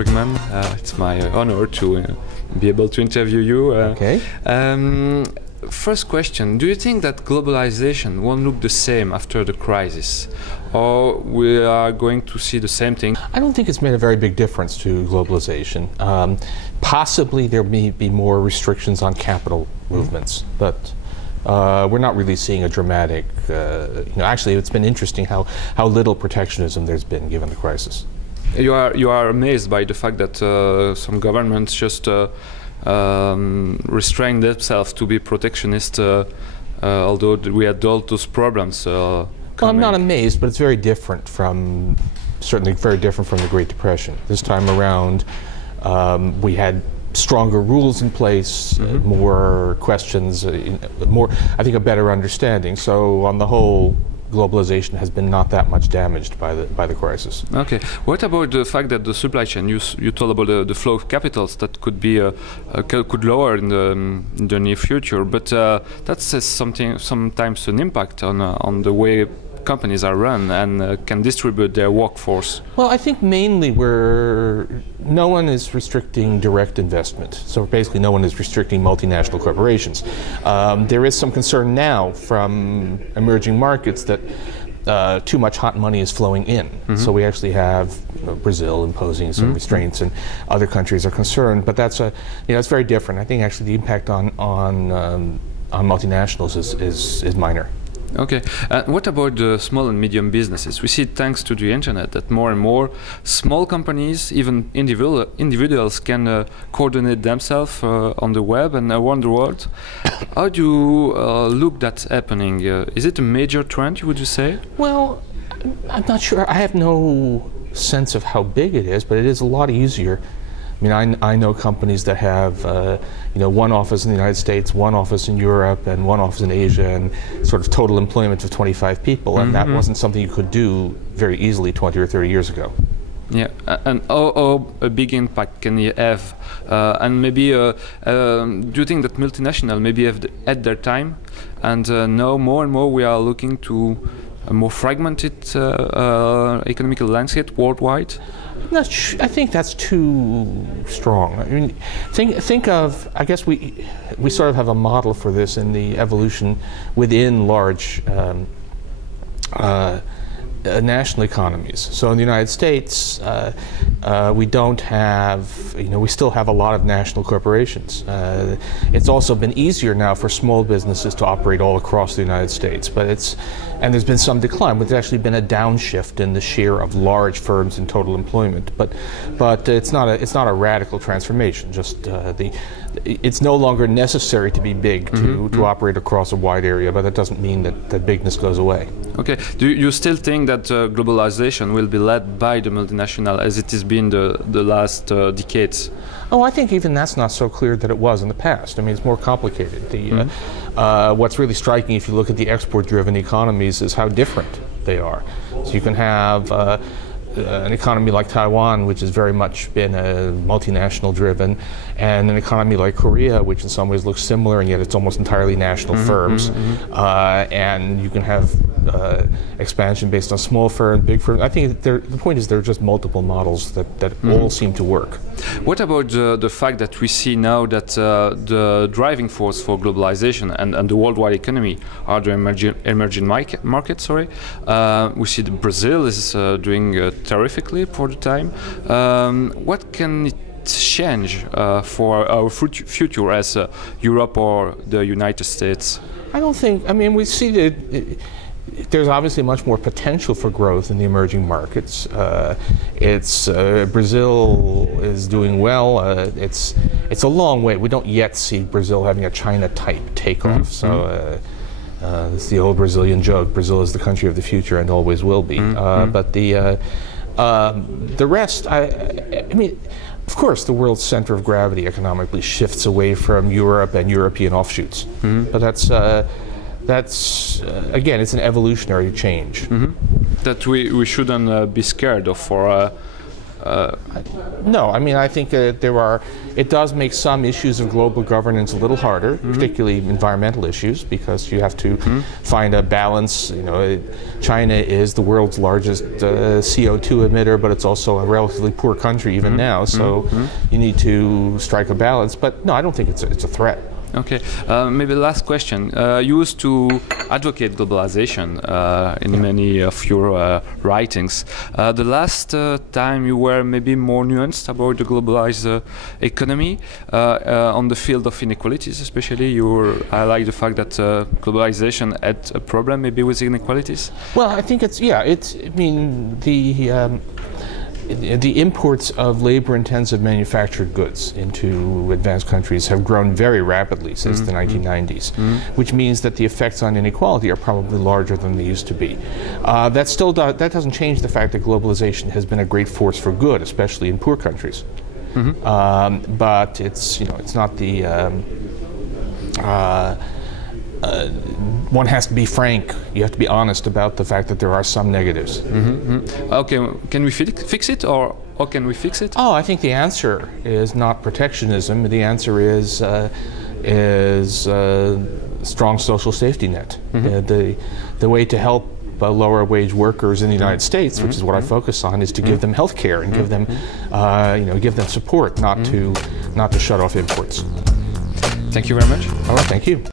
Krugman. It's my honor to be able to interview you. Okay. First question, do you think that globalization won't look the same after the crisis? Or we are going to see the same thing? I don't think it's made a very big difference to globalization. Possibly there may be more restrictions on capital movements, but we're not really seeing a dramatic, actually it's been interesting how little protectionism there's been given the crisis. You are amazed by the fact that some governments just restrain themselves to be protectionist, although we had all those problems. Well, I'm not amazed, but it's very different from, certainly very different from the Great Depression. This time around, we had stronger rules in place, more questions, more, I think, a better understanding. So on the whole, globalization has been not that much damaged by the crisis. Okay. What about the fact that the supply chain, you told about the flow of capitals that could be could lower in the near future, but that says sometimes an impact on the way companies are run and can distribute their workforce. Well, I think mainly no one is restricting direct investment. So basically no one is restricting multinational corporations. There is some concern now from emerging markets that too much hot money is flowing in. So we actually have Brazil imposing some restraints, and other countries are concerned. But that's it's very different. I think actually the impact on multinationals is minor. Okay. What about the small and medium businesses? We see, thanks to the internet, that more and more small companies, even individuals, can coordinate themselves on the web and around the world. How do you look at happening? Is it a major trend, would you say? Well, I'm not sure. I have no sense of how big it is, but it is a lot easier. I mean, I know companies that have, one office in the United States, one office in Europe, and one office in Asia, and sort of total employment of 25 people, and that wasn't something you could do very easily 20 or 30 years ago. Yeah, and how a big impact can you have? And maybe, do you think that multinationals maybe have at their time, and now more and more we are looking to a more fragmented economical landscape worldwide? I think that's too strong. I mean, think of, I guess we sort of have a model for this in the evolution within large national economies. So in the United States, we don't have, we still have a lot of national corporations. It's also been easier now for small businesses to operate all across the United States, and there's been some decline. But there's actually been a downshift in the share of large firms in total employment. But it's not a radical transformation. Just it's no longer necessary to be big to operate across a wide area, but that doesn't mean that bigness goes away. Okay. Do you still think that globalization will be led by the multinational as it has been the last decades? Oh, I think even that's not so clear that it was in the past. I mean, it's more complicated. What's really striking, if you look at the export-driven economies, is how different they are. So you can have an economy like Taiwan, which has very much been multinational driven, and an economy like Korea, which in some ways looks similar, and yet it's almost entirely national firms. And you can have expansion based on small firms, big firms. I think the point is there are just multiple models that all seem to work. What about the fact that we see now that the driving force for globalization and the worldwide economy are the emerging markets? We see that Brazil is doing terrifically for the time. What can it change for our future as Europe or the United States? I don't think, I mean, we see that there's obviously much more potential for growth in the emerging markets. Brazil is doing well. It's a long way. We don't yet see Brazil having a China-type takeoff. So it's the old Brazilian joke: Brazil is the country of the future and always will be. But the rest, I mean, of course, the world's center of gravity economically shifts away from Europe and European offshoots. But that's again, it's an evolutionary change. That we shouldn't be scared of, or No, I mean, I think it does make some issues of global governance a little harder, particularly environmental issues, because you have to find a balance. You know, China is the world's largest CO2 emitter, but it's also a relatively poor country even now, so you need to strike a balance. But no, I don't think it's a threat. Okay, maybe the last question. You used to advocate globalization in many of your writings. The last time you were maybe more nuanced about the globalized economy on the field of inequalities, especially. You highlight the fact that globalization had a problem maybe with inequalities. Well, I think I mean, the imports of labor-intensive manufactured goods into advanced countries have grown very rapidly since the 1990s, which means that the effects on inequality are probably larger than they used to be. That doesn't change the fact that globalization has been a great force for good, especially in poor countries. But it's not the one has to be frank. You have to be honest about the fact that there are some negatives. Okay, can we fix it, or how can we fix it? Oh, I think the answer is not protectionism. The answer is strong social safety net. The way to help lower wage workers in the United States, which is what I focus on, is to give them health care and give them give them support, not to shut off imports. Thank you very much. All right, thank you.